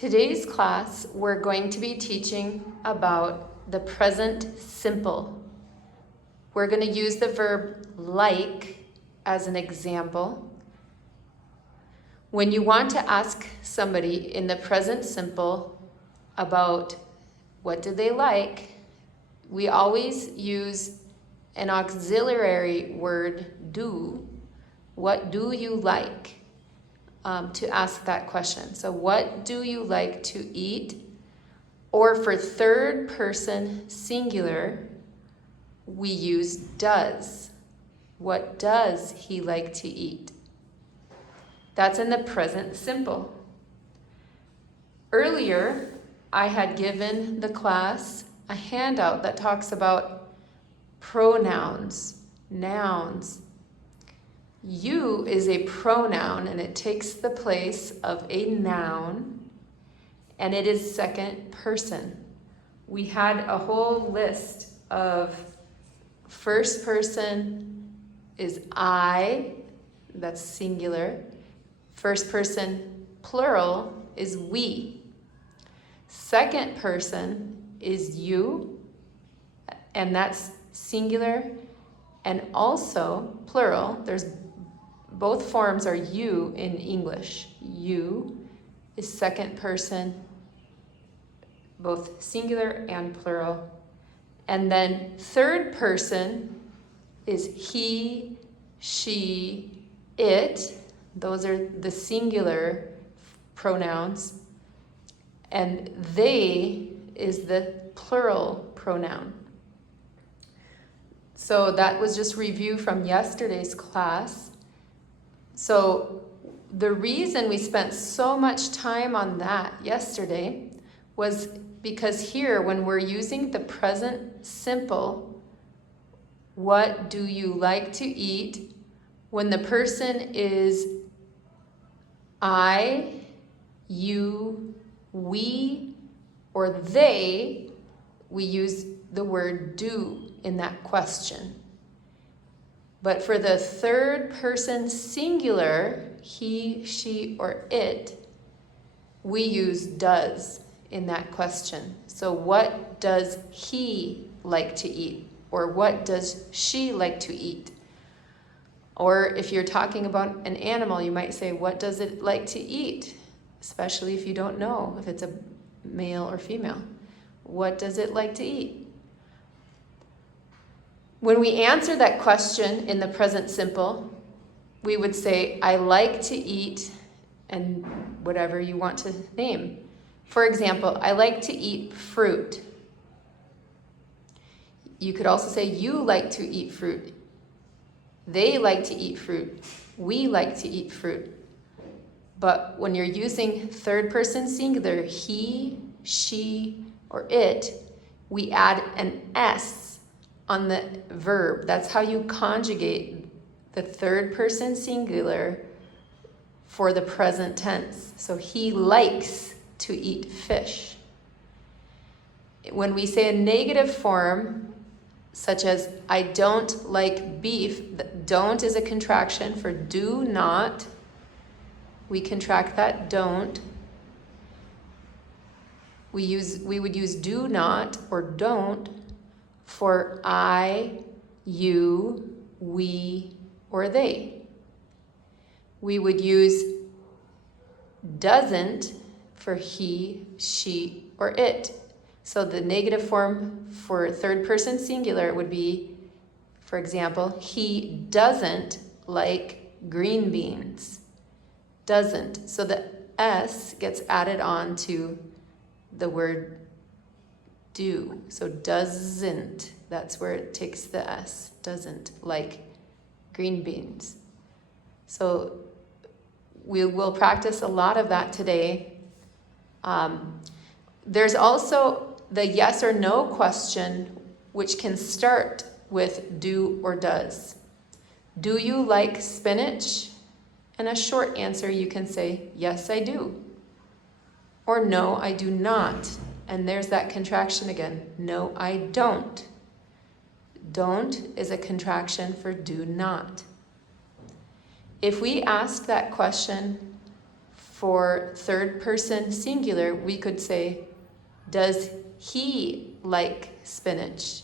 Today's class, we're going to be teaching about the present simple. We're going to use the verb like as an example. When you want to ask somebody in the present simple about what do they like, we always use an auxiliary word, do. What do you like? To ask that question. So what do you like to eat? Or for third person singular, we use does. What does he like to eat? That's in the present simple. Earlier, I had given the class a handout that talks about pronouns, nouns. You is a pronoun and it takes the place of a noun and it is second person. We had a whole list of first person is I, that's singular. First person plural is we. Second person is you, and that's singular and also plural. There's both forms are you in English. You is second person, both singular and plural. And then third person is he, she, it. Those are the singular pronouns. And they is the plural pronoun. So that was just review from yesterday's class. So the reason we spent so much time on that yesterday was because here, when we're using the present simple, what do you like to eat? When the person is I, you, we, or they, we use the word do in that question. But for the third person singular, he, she, or it, we use does in that question. So what does he like to eat? Or what does she like to eat? Or if you're talking about an animal, you might say, what does it like to eat? Especially if you don't know if it's a male or female. What does it like to eat? When we answer that question in the present simple, we would say, I like to eat, and whatever you want to name. For example, I like to eat fruit. You could also say, you like to eat fruit. They like to eat fruit. We like to eat fruit. But when you're using third person singular, he, she, or it, we add an S on the verb. That's how you conjugate the third person singular for the present tense. So he likes to eat fish. When we say a negative form, such as I don't like beef, don't is a contraction for do not. We contract that don't. We would use do not or don't for I, you, we, or they. We would use doesn't for he, she, or it. So the negative form for third person singular would be, for example, he doesn't like green beans. Doesn't. So the S gets added on to the word do. So doesn't, that's where it takes the S, doesn't like green beans. So we will practice a lot of that today. There's also the yes or no question, which can start with do or does. Do you like spinach? And a short answer, you can say, yes, I do. Or no, I do not. And there's that contraction again. No, I don't. Don't is a contraction for do not. If we ask that question For third person singular, we could say, does he like spinach?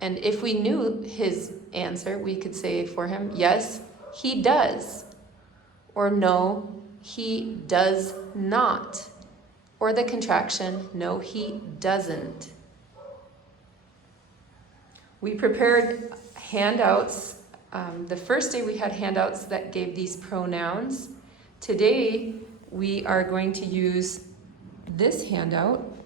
And if we knew his answer, we could say for him, yes, he does. Or no, he does not. Or the contraction, no, he doesn't. We prepared handouts. The first day we had handouts that gave these pronouns. Today we are going to use this handout.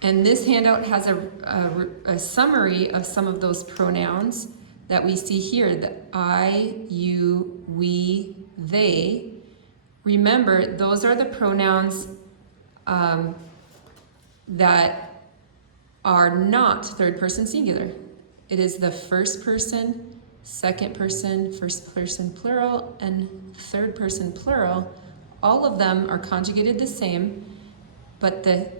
And this handout has a summary of some of those pronouns that we see here, the I, you, we, they. Remember, those are the pronouns that are not third person singular. It is the first person, second person, first person plural, and third person plural. All of them are conjugated the same, but the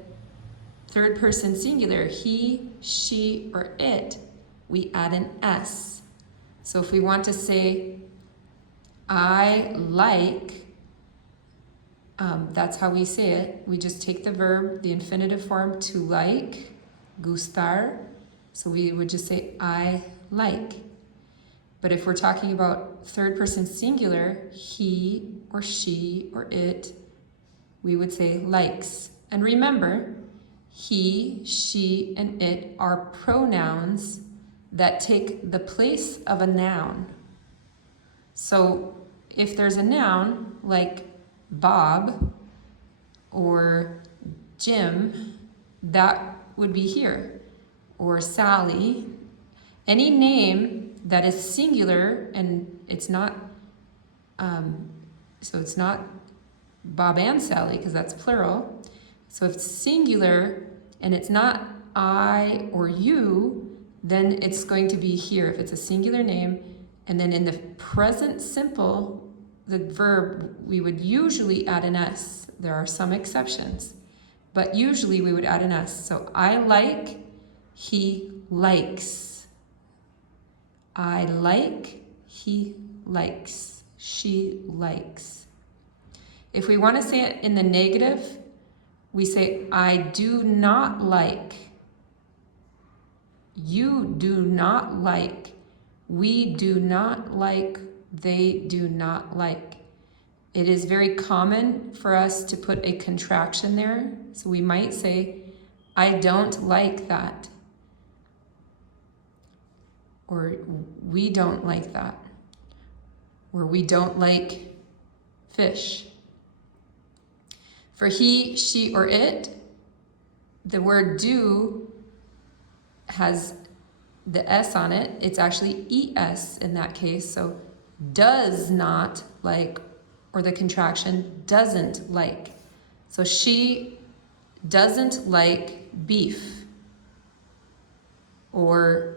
third person singular, he, she, or it, we add an S. So if we want to say, I like, that's how we say it. We just take the verb, the infinitive form, to like, gustar. So we would just say, I like. But if we're talking about third person singular, he or she or it, we would say likes. And remember, he, she, and it are pronouns that take the place of a noun. So if there's a noun like Bob or Jim, that would be here. Or Sally. Any name that is singular and it's not, so it's not Bob and Sally because that's plural. So if it's singular and it's not I or you, then it's going to be here if it's a singular name. And then in the present simple, the verb, we would usually add an S. There are some exceptions, but usually we would add an S. So I like, he likes. I like, he likes, she likes. If we want to say it in the negative, we say, I do not like, you do not like, we do not like, they do not like. It is very common for us to put a contraction there. So we might say, I don't like that. Or we don't like that. Or we don't like fish. For he, she, or it, the word do has the S on it. It's actually ES in that case. So does not like, or the contraction doesn't like. So she doesn't like beef. Or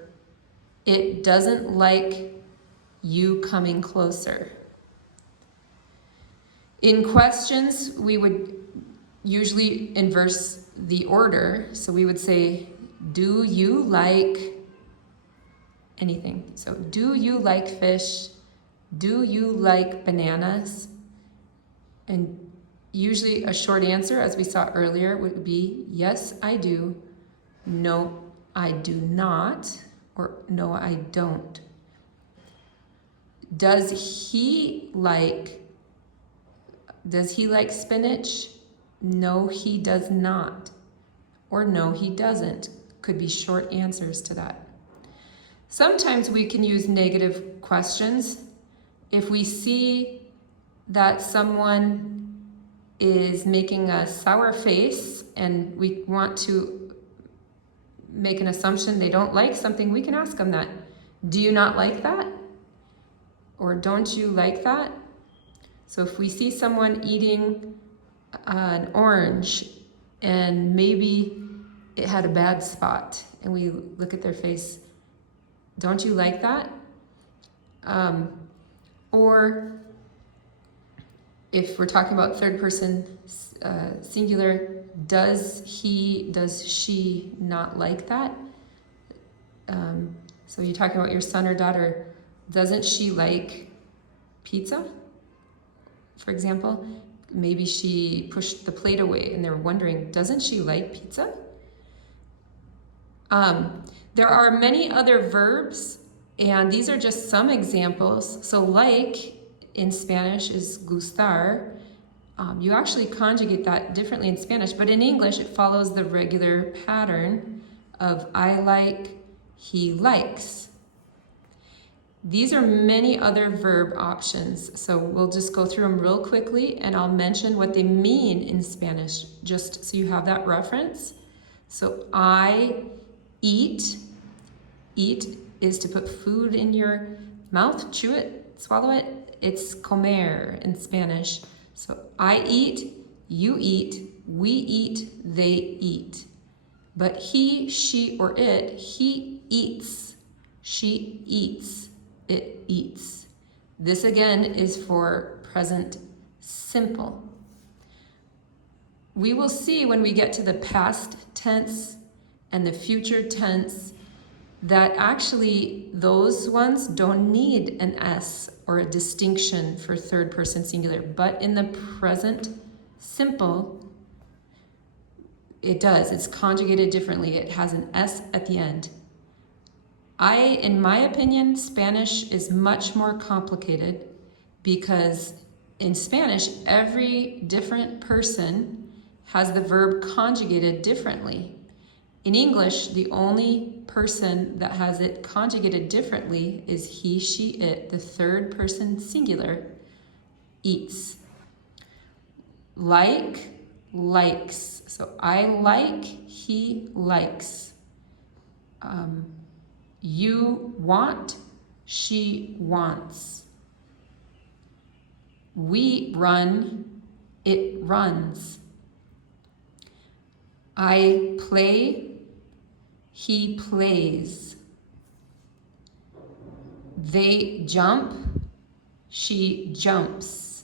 it doesn't like you coming closer. In questions, we would usually inverse the order. So we would say, do you like anything? So do you like fish? Do you like bananas? And usually a short answer, as we saw earlier, would be, yes, I do. No, I do not. Or no, I don't. Does he like spinach? No, he does not. Or no, he doesn't. Could be short answers to that. Sometimes we can use negative questions. If we see that someone is making a sour face and we want to make an assumption they don't like something, we can ask them that. Do you not like that? Or don't you like that? So if we see someone eating an orange and maybe it had a bad spot and we look at their face, don't you like that? Or if we're talking about third person singular, does he, does she not like that? So you're talking about your son or daughter, doesn't she like pizza? for example. Maybe she pushed the plate away and they're wondering, doesn't she like pizza? There are many other verbs, and these are just some examples. So like in Spanish is gustar. You actually conjugate that differently in Spanish, but in English it follows the regular pattern of I like, he likes. These are many other verb options, so we'll just go through them real quickly and I'll mention what they mean in Spanish, just so you have that reference. So I eat. Eat is to put food in your mouth, chew it, swallow it. It's comer in Spanish. So I eat, you eat, we eat, they eat. But he, she, or it, he eats, she eats, it eats. This again is for present simple. We will see when we get to the past tense and the future tense that actually those ones don't need an S or a distinction for third person singular, but in the present simple, it does. It's conjugated differently. It has an S at the end. In my opinion, Spanish is much more complicated because in Spanish, every different person has the verb conjugated differently. In English, the only person that has it conjugated differently is he, she, it, the third person singular, eats. Like, likes. So I like, he likes. You want, she wants. We run, it runs. I play, he plays. They jump, she jumps.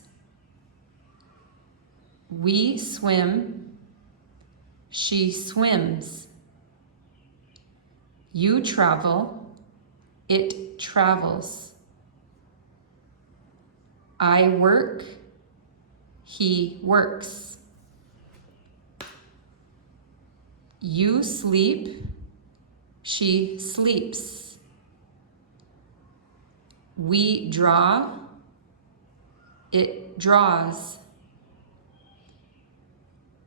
We swim, she swims. You travel, it travels. I work, he works. You sleep, she sleeps. We draw, it draws.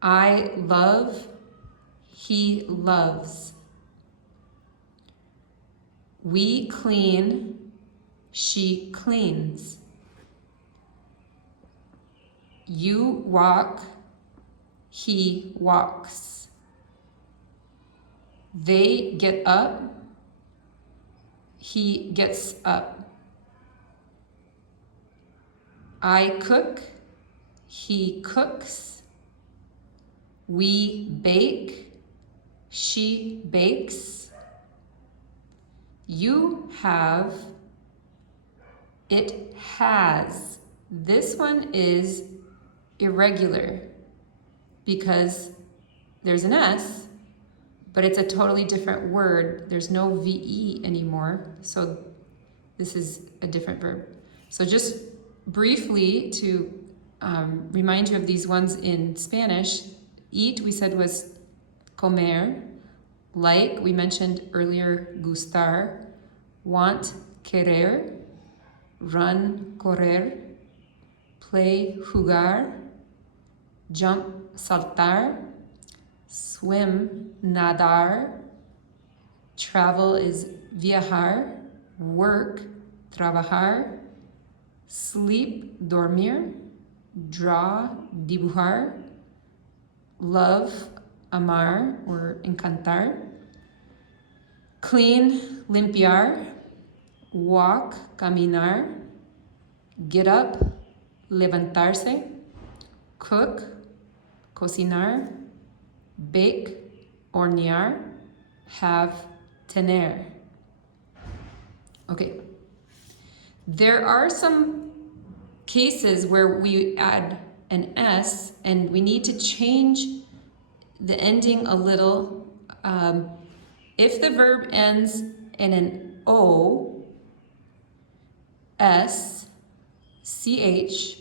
I love, he loves. We clean, she cleans. You walk, he walks. They get up, he gets up. I cook, he cooks. We bake, she bakes. You have, it has. This one is irregular because there's an S, but it's a totally different word. There's no VE anymore, so this is a different verb. So just briefly to remind you of these ones in Spanish, eat we said was comer, like we mentioned earlier, gustar, want, querer, run, correr, play, jugar, jump, saltar, swim, nadar, travel is viajar, work, trabajar, sleep, dormir, draw, dibujar, love, amar or encantar, clean, limpiar, walk, caminar, get up, levantarse, cook, cocinar, bake, hornear, have, tener. Okay. There are some cases where we add an S and we need to change the ending a little. If the verb ends in an O, S, CH,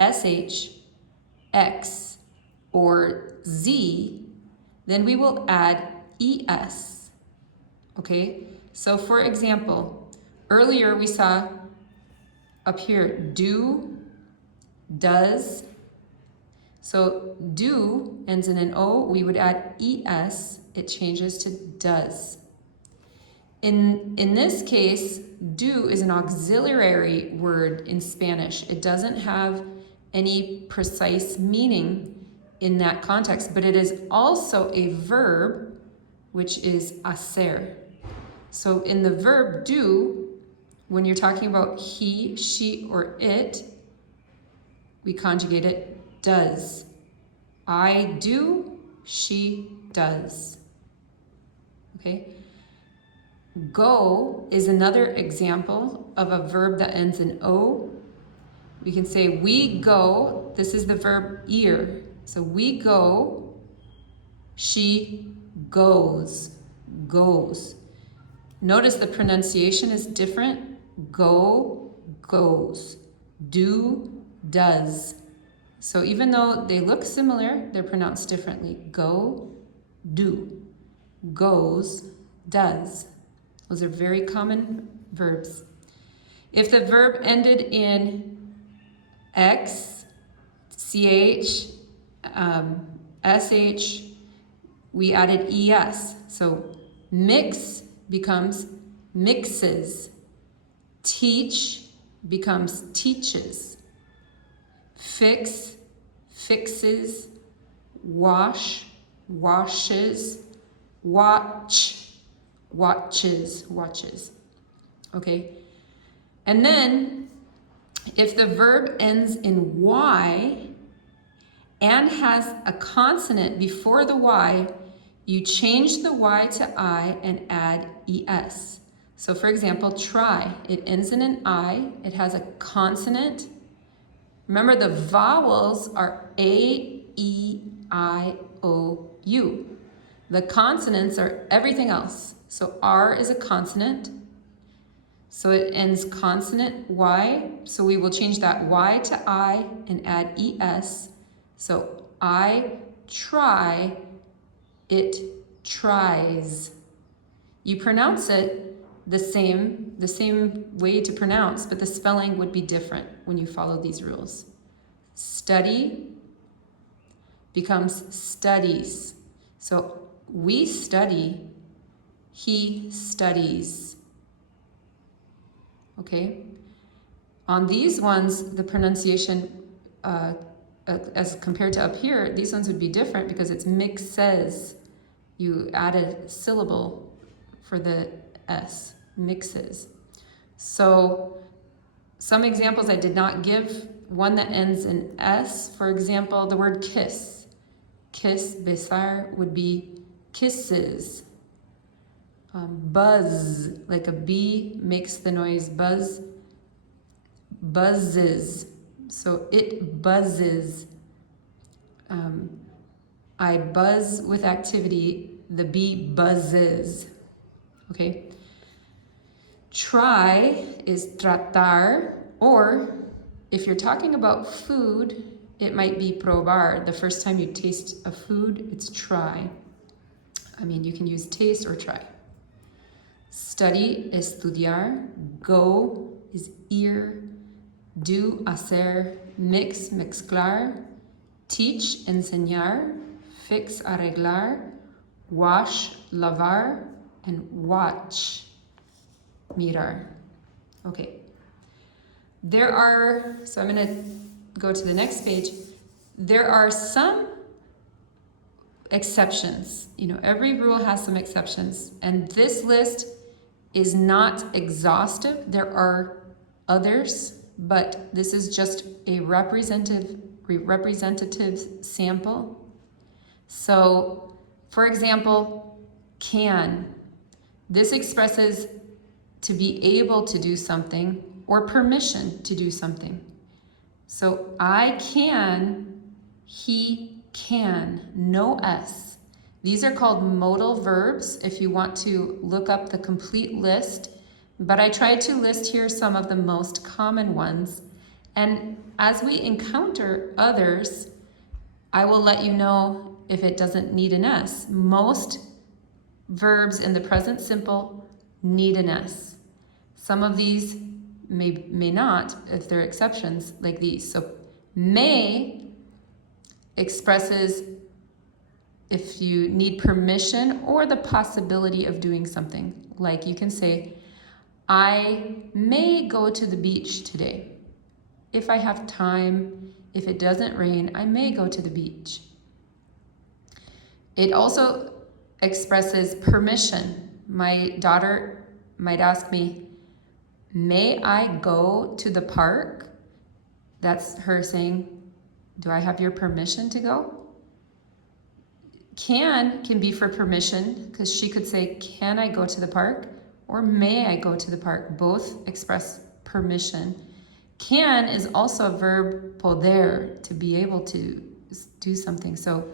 SH, X, or Z, then we will add ES. Okay? So for example, earlier we saw up here, do, does. So do ends in an O, we would add ES, it changes to does. In this case, do is an auxiliary word in Spanish. It doesn't have any precise meaning in that context, but it is also a verb, which is hacer. So in the verb do, when you're talking about he, she, or it, we conjugate it does. I do, she does. Okay? Go is another example of a verb that ends in O. We can say we go, this is the verb ir. So we go, she goes, goes. Notice the pronunciation is different. Go, goes. Do, does. So even though they look similar, they're pronounced differently. Go, do. Goes, does. Those are very common verbs. If the verb ended in X, CH, SH, we added ES. So mix becomes mixes. Teach becomes teaches. Fix, fixes. Wash, washes. Watch, watches, watches. Okay? And then, if the verb ends in Y and has a consonant before the Y, you change the Y to I and add ES. So for example, try. It ends in an I. It has a consonant. Remember, the vowels are A, E, I, O, U. The consonants are everything else. So R is a consonant. So it ends consonant Y. So we will change that Y to I and add ES. So I try, it tries. You pronounce it the same way to pronounce, but the spelling would be different when you follow these rules. Study becomes studies. So we study, he studies. Okay? On these ones, the pronunciation, as compared to up here, these ones would be different because it's mixes. You add a syllable for the S, mixes. So some examples I did not give. One that ends in S, for example, the word kiss. Kiss, besar, would be kisses. Buzz, like a bee makes the noise buzz. Buzzes, so it buzzes. I buzz with activity, the bee buzzes. Okay? Try is tratar, or if you're talking about food, it might be probar. The first time you taste a food, it's try. I mean, you can use taste or try. Study, estudiar. Go is ir. Do, hacer. Mix, mezclar. Teach, enseñar. Fix, arreglar. Wash, lavar. And watch, mirar. Okay. There are, so I'm going to go to the next page. There are some exceptions. You know, every rule has some exceptions, and this list is not exhaustive. There are others, but this is just a representative sample. So, for example, can. This expresses to be able to do something or permission to do something. So I can, he can, no S. These are called modal verbs if you want to look up the complete list, but I tried to list here some of the most common ones. And as we encounter others, I will let you know if it doesn't need an S. Most verbs in the present simple need an S. Some of these may not, if they're exceptions like these. So may expresses if you need permission or the possibility of doing something. Like you can say, I may go to the beach today. If I have time, if it doesn't rain, I may go to the beach. It also expresses permission. My daughter might ask me, may I go to the park? That's her saying, do I have your permission to go? Can be for permission, because she could say, can I go to the park? Or may I go to the park? Both express permission. Can is also a verb poder, to be able to do something. So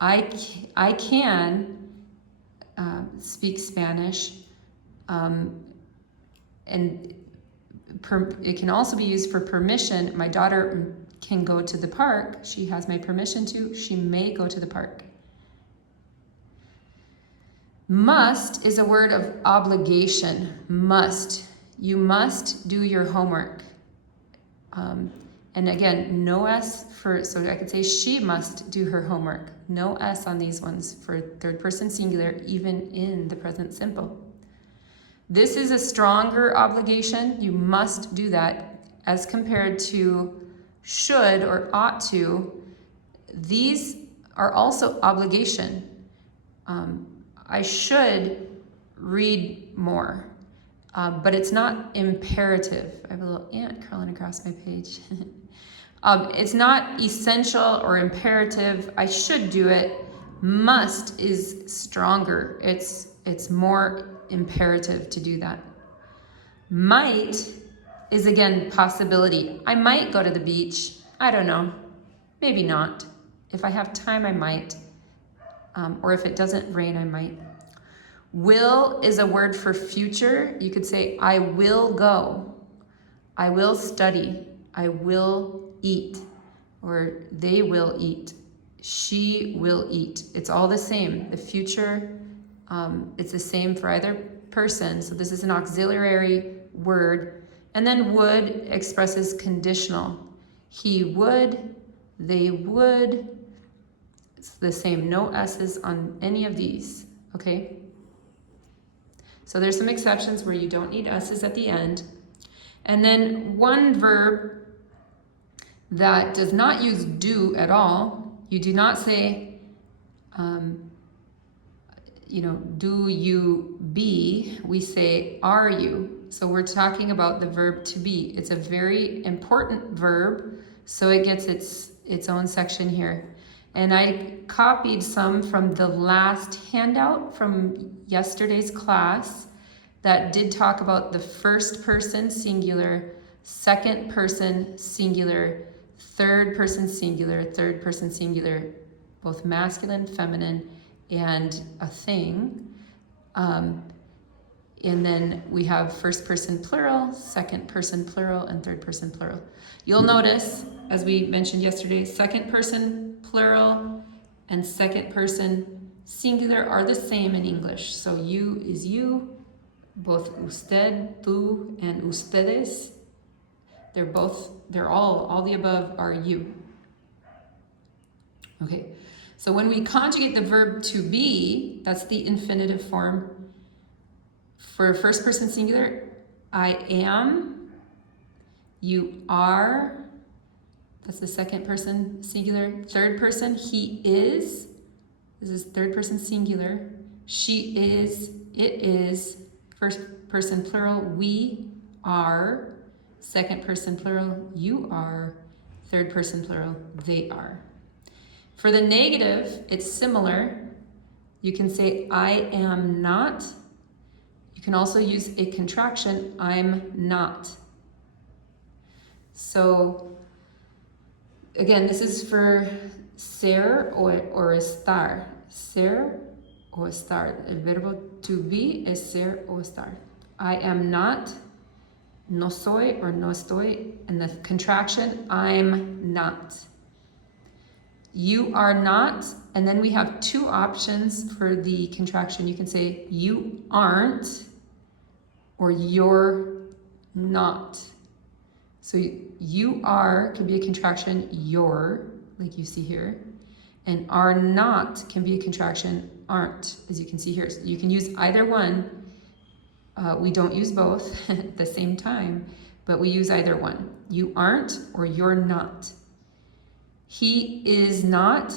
I can speak Spanish, and it can also be used for permission. My daughter can go to the park. She has my permission to. She may go to the park. Must is a word of obligation. Must. You must do your homework. And again, no S for, so I could say she must do her homework. No S on these ones for third person singular, even in the present simple. This is a stronger obligation. You must do that as compared to should or ought to. These are also obligation. I should read more, but it's not imperative. I have a little ant crawling across my page. It's not essential or imperative. I should do it. Must is stronger. It's more imperative to do that. Might is again possibility. I might go to the beach. I don't know. Maybe not. If I have time, I might. Or if it doesn't rain, I might. Will is a word for future. You could say, I will go. I will study. I will eat. Or they will eat. She will eat. It's all the same. The future, it's the same for either person. So this is an auxiliary word. And then would expresses conditional. He would, they would. It's the same, no S's on any of these, okay? So there's some exceptions where you don't need S's at the end. And then one verb that does not use do at all, you do not say, do you be, we say, are you? So we're talking about the verb to be. It's a very important verb, so it gets its own section here. And I copied some from the last handout from yesterday's class that did talk about the first person singular, second person singular, third person singular, both masculine, feminine, and a thing. And then we have first person plural, second person plural, and third person plural. You'll notice, as we mentioned yesterday, second person plural and second person singular are the same in English. So you is you, both usted, tú, and ustedes. They're all the above are you. Okay, so when we conjugate the verb to be, that's the infinitive form. For first person singular, I am, you are, that's the second person singular. Third person, he is, this is third person singular. She is, it is. First person plural, we are. Second person plural, you are. Third person plural, they are. For the negative, it's similar. You can say, I am not. You can also use a contraction, I'm not. So, again, this is for ser or estar. Ser o estar. El verbo to be es ser o estar. I am not no soy or no estoy, and the contraction, I'm not. You are not, and then we have two options for the contraction. You can say you aren't or you're not. So you are can be a contraction, you're, like you see here, and are not can be a contraction, aren't, as you can see here. So you can use either one. We don't use both at the same time, but we use either one. You aren't or you're not. He is not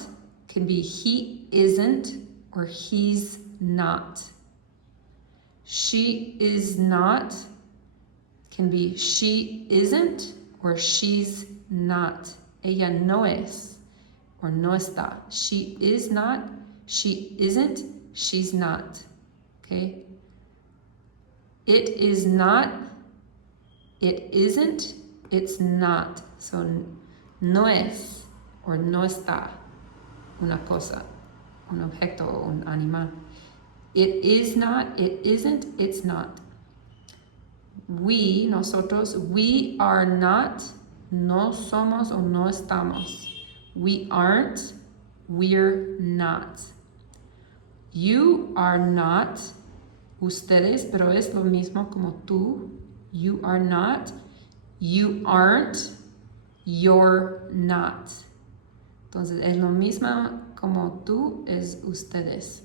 can be he isn't or he's not. She is not can be she isn't or she's not. Ella no es or no está. She is not, she isn't, she's not. Okay? It is not, it isn't, it's not. So no es or no está una cosa, un objeto o un animal. It is not, it isn't, it's not. We, nosotros, we are not, no somos o no estamos. We aren't, we're not. You are not, ustedes, pero es lo mismo como tú. You are not, you aren't, you're not. Entonces, es lo mismo como tú, es ustedes.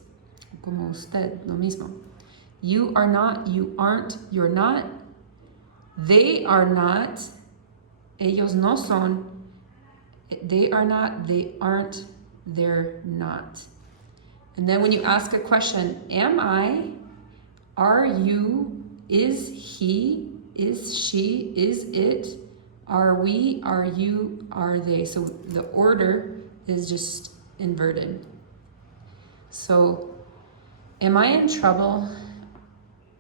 Como usted, lo mismo. You are not, you aren't, you're not. They are not, ellos no son. They are not, they aren't, they're not. And then when you ask a question, am I, are you, is he, is she, is it, are we, are you, are they? So the order is just inverted. So, am I in trouble?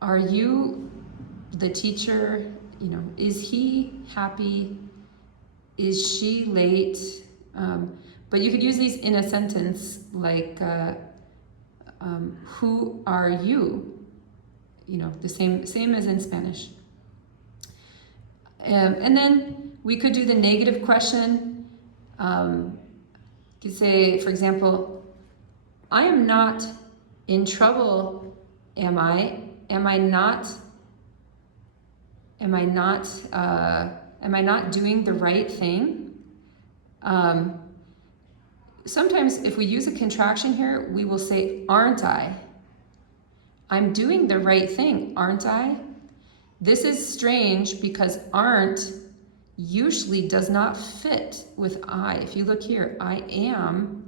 Are you the teacher? You know, is he happy? Is she late? But you could use these in a sentence like, who are you? You know, the same as in Spanish. And then we could do the negative question. You could say, for example, I am not in trouble, am I? Am I not doing the right thing? Sometimes if we use a contraction here, we will say, aren't I? I'm doing the right thing, aren't I? This is strange because aren't usually does not fit with I. If you look here, I am,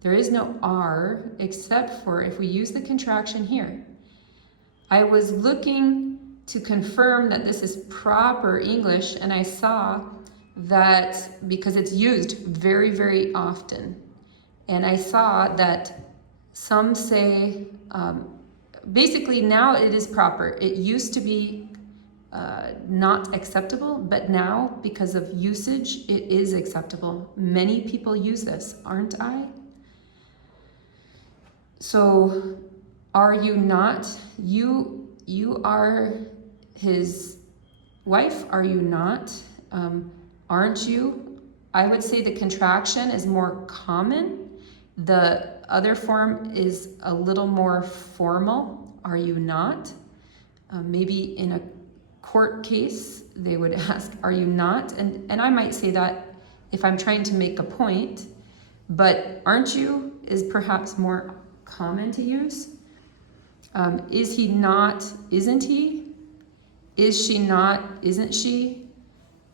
there is no are except for if we use the contraction here. I was looking to confirm that this is proper English, and I saw that because it's used very, very often. And I saw that some say, basically now it is proper. It used to be not acceptable, but now because of usage, it is acceptable. Many people use this, aren't I? So, are you not? You are his wife, are you not? Aren't you? I would say the contraction is more common. The other form is a little more formal. Are you not? Maybe in a court case, they would ask, are you not? And I might say that if I'm trying to make a point, but aren't you is perhaps more common to use. Is he not, isn't he? Is she not, isn't she?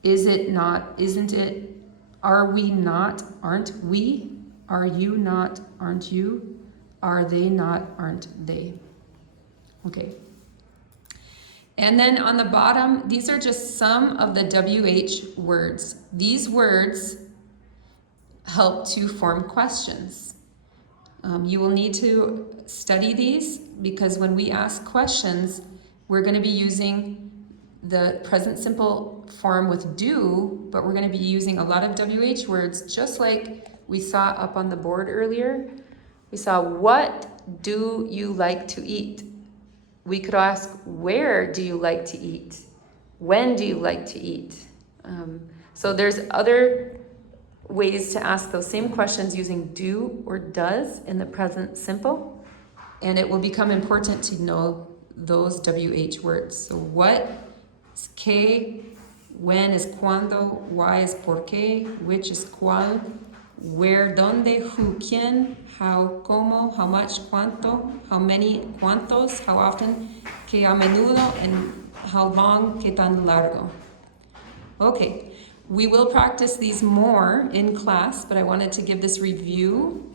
Is it not, isn't it? Are we not, aren't we? Are you not, aren't you? Are they not, aren't they? Okay. And then on the bottom, these are just some of the WH words. These words help to form questions. You will need to study these because when we ask questions, we're going to be using the present simple form with do, but we're going to be using a lot of WH words, just like we saw up on the board earlier. We saw, what do you like to eat? We could ask, where do you like to eat? When do you like to eat? So there's other ways to ask those same questions using do or does in the present simple. And it will become important to know those WH words. So what is que, when is cuando, why is por qué, which is cuál, where, donde, who, quién, how, como, how much, cuánto, how many, cuántos, how often, que a menudo, and how long, que tan largo. Okay, we will practice these more in class, but I wanted to give this review